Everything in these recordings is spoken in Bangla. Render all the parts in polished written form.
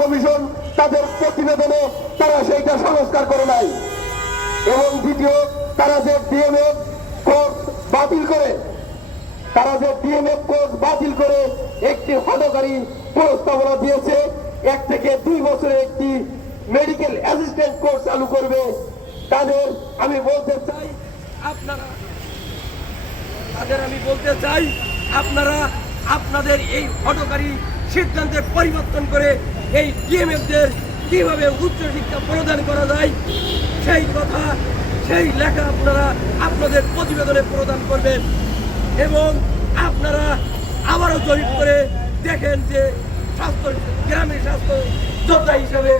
কমিশন তাদের প্রতিবেদনে তারা সেইটা সংস্কার করে নাই। এবং দ্বিতীয়, তারা যে ডিএমএফ কোর্স বাতিল করে একটি হঠকারী প্রস্তাবনা দিয়েছে 1 থেকে 2 বছরে একটি মেডিকেল অ্যাসিস্ট্যান্ট কোর্স চালু করবে। তাদের আমি বলতে চাই আপনারা আপনাদের এই হঠকারী সিদ্ধান্তের পরিবর্তন করে এই ডিএমএফদের কিভাবে উচ্চশিক্ষা প্রদান করা যায় সেই লেখা আপনারা আপনাদের প্রতিবেদনে প্রদান করবেন। এবং আপনারা আবারও জরিপ করে দেখেন যে গ্রামীণ স্বাস্থ্য যোদ্ধা হিসেবে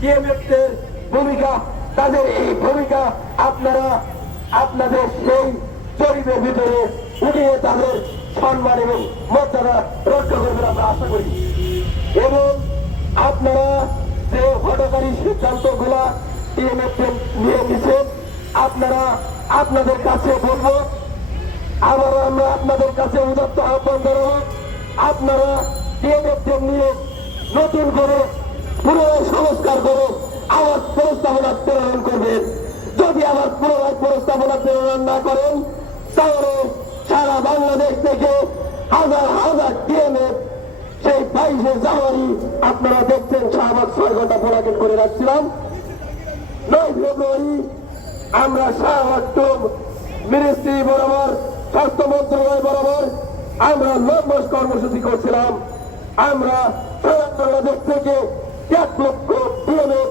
ডিএমএফদের ভূমিকা, তাদের এই ভূমিকা আপনারা আপনাদের সেই জরিপের ভিতরে উঠিয়ে তাদের সম্মান এবং মর্যাদা রক্ষা করবেন আমরা আশা করি। এবং আপনারা যে হঠকারী সিদ্ধান্তগুলা ডিএমএফ নিয়ে নিচ্ছেন, আপনারা আপনাদের কাছে বলবো, আবারও আমরা আপনাদের কাছে উদাত্ত আহ্বান জানাবো, আপনারা ডিএমএফ নিয়ে নতুন করে পুনরায় সংস্কার করে আবার প্রস্তাবনা প্রেরণ করবেন। যদি আবার পুনরায় প্রস্তাবনা প্রেরণ না করেন, তাহলে সারা বাংলাদেশ থেকে হাজার হাজার ডিএমএফ সেই 22শে জানুয়ারি আপনারা দেখছেন শাহবাগ 6 ঘন্টা ব্লকেট করে রাখছিলাম। 9 ফেব্রুয়ারি আমরা শাহবাগ মিনিস্ট্রি বরাবর, স্বাস্থ্য মন্ত্রণালয় বরাবর আমরা লম্বস কর্মসূচি করছিলাম। আমরা সারা বাংলাদেশ থেকে 1 লক্ষ ডিএমএফ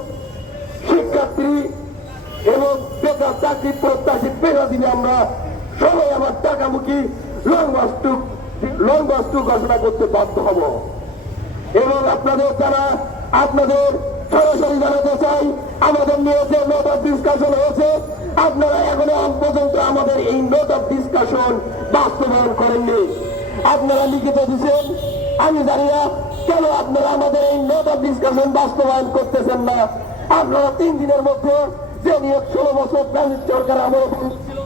শিক্ষার্থী এবং বেকার চাকরি প্রত্যাশী পেশাজীবী আমরা সবাই আমার টাকামুখী লং মার্চ টু ঘোষণা করতে বাধ্য হব। এবং আপনাদের সরাসরি জানাতে চাই, আমাদের নিয়ে যে নোট অফ ডিসকাশন হয়েছে, আপনারা এখনো পর্যন্ত আমাদের এই নোট অফ ডিসকাশন বাস্তবায়ন করেননি। আপনারা লিখিত দিচ্ছেন, আমি জানি না কেন আপনারা আমাদের এই নোট অফ ডিসকাশন বাস্তবায়ন করতেছেন না। আপনারা 3 দিনের মধ্যে যে নিয়োগ 16 বছর ফ্যাসিস্ট সরকার আমলে ছিল,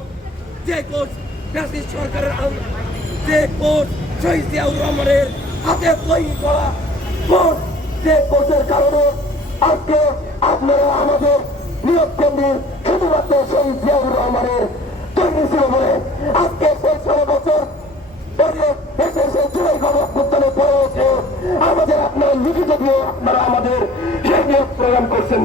যে কোর্স ফ্যাসিস্ট সরকারের যে কোর্স শহীদ জিয়াউর রহমানের হাতে তৈরি করা কোর্স, যে কোর্সের কারণে আজকে আপনারা আমাদের নিয়োগ কেন্দ্রে শুধুমাত্র শহীদ জিয়াউর রহমানের তৈরি ছিল বলে আজকে সেই 16 বছর পরে এসে সেই জুলাই গণঅভ্যুত্থানে পড়ে আমাদের আপনারা লিখিত দিয়ে আপনারা আমাদের সেই নিয়োগ প্রদান করছেন।